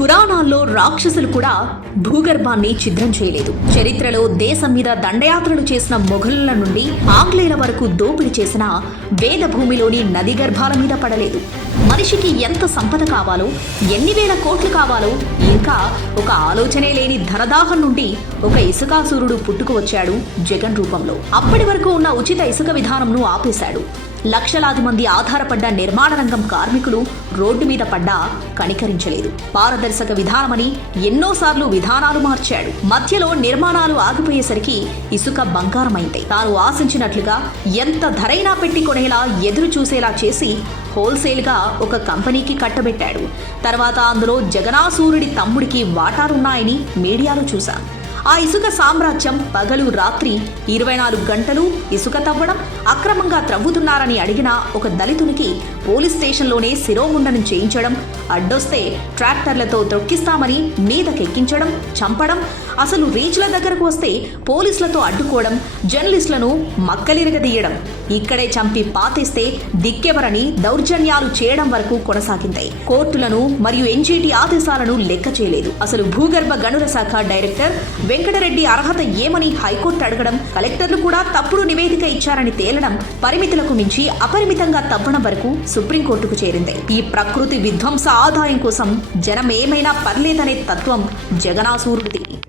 పురాణాల్లో రాక్షసులు కూడా భూగర్భాన్ని ఛిద్రం చేయలేదు. చరిత్రలో దేశం మీద దండయాత్రలు చేసిన మొఘలుల నుండి ఆంగ్లేయుల వరకు దోపిడీ చేసిన వేద భూమిలోని నది గర్భాల మీద పడలేదు. మనిషికి ఎంత సంపద కావాలో ఎన్ని వేల కోట్లు కావాలో ఇంకా ఒక ఆలోచనే లేని ధనదాహం నుండి ఒక ఇసుకాసురుడు పుట్టుకు వచ్చాడు జగన్ రూపంలో. అప్పటి వరకు ఉన్న ఉచిత ఇసుక విధానంను ఆపేశాడు. లక్షలాది మంది ఆధారపడ్డ నిర్మాణ రంగం కార్మికులు రోడ్డు మీద పడ్డా కనికరించలేదు. పారదర్శక విధానమని ఎన్నోసార్లు విధానాలు మార్చాడు. మధ్యలో నిర్మాణాలు ఆగిపోయేసరికి ఇసుక బంగారమైంది. తాను ఆశించినట్లుగా ఎంత ధరైనా పెట్టి కొనేలా ఎదురు చూసేలా చేసి హోల్సేల్గా ఒక కంపెనీకి కట్టబెట్టాడు. తర్వాత అందులో జగనాసూరుడి తమ్ముడికి వాటాలున్నాయని మీడియాలో చూశాం ఆ ఇసుక సామ్రాజ్యం పగలు రాత్రి ఇరవై నాలుగు గంటలు ఇసుక తవ్వడం అక్రమంగా త్రవ్వుతున్నారని అడిగిన ఒక దళితునికి పోలీస్ స్టేషన్లోనే శిరోముండనం చేయించడం అడ్డొస్తే ట్రాక్టర్లతో తొక్కిస్తామని మీదకెక్కించడం చంపడం అసలు రీచ్ల దగ్గరకు వస్తే పోలీసులతో అడ్డుకోవడం జర్నలిస్టులను మక్కలిరగదీయడం ఇక్కడే చంపి పాతేస్తే దిక్కెవరని దౌర్జన్యాలు చేయడం వరకు కొనసాగింది. కోర్టులను మరియు ఎన్జీటీ ఆదేశాలను లెక్క చేయలేదు అసలు భూగర్భ గనుల శాఖ డైరెక్టర్ వెంకటరెడ్డి అర్హత ఏమని హైకోర్టు అడగడం? కలెక్టర్లు కూడా తప్పుడు నివేదిక ఇచ్చారని తేలడం పరిమితులకు మించి అపరిమితంగా తవ్వడం వరకు సుప్రీంకోర్టుకు చేరింది. ఈ ప్రకృతి విధ్వంస ఆదాయం కోసం జనం ఏమైనా పర్లేదనే తత్వం జగనాసూరుడిది.